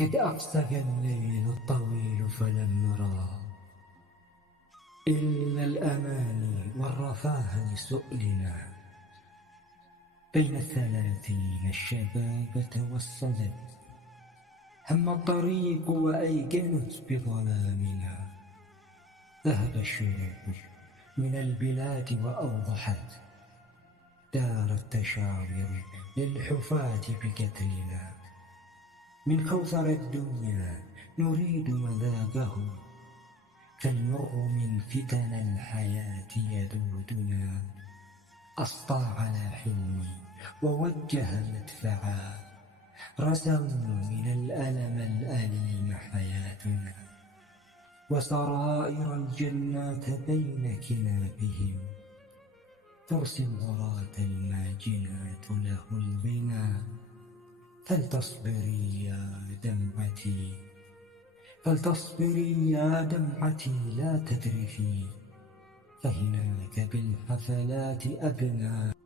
قد أفسد الليل الطويل فلم نرى إلا الأماني والرفاه لسؤلنا. بين الثلاثين الشباب توسدت، هم الطريق وأيقنت بظلامنا. ذهب الشروق من البلاد وأوضحت دار التشاور للحفاة بقتلنا. من كوثر الدنيا نريد مذاقه، فالمر من فتن الحياة يذودنا. أسطى على حلمي ووجه مدفعا، رسموا من الألم الأليم حياتنا. وسرائر الجنات بين كنابهم، ترسم غراة الماجنات له الغنى. فلتصبري يا دمعتي لا تذرفي، فهناك بالحفلات أبنى.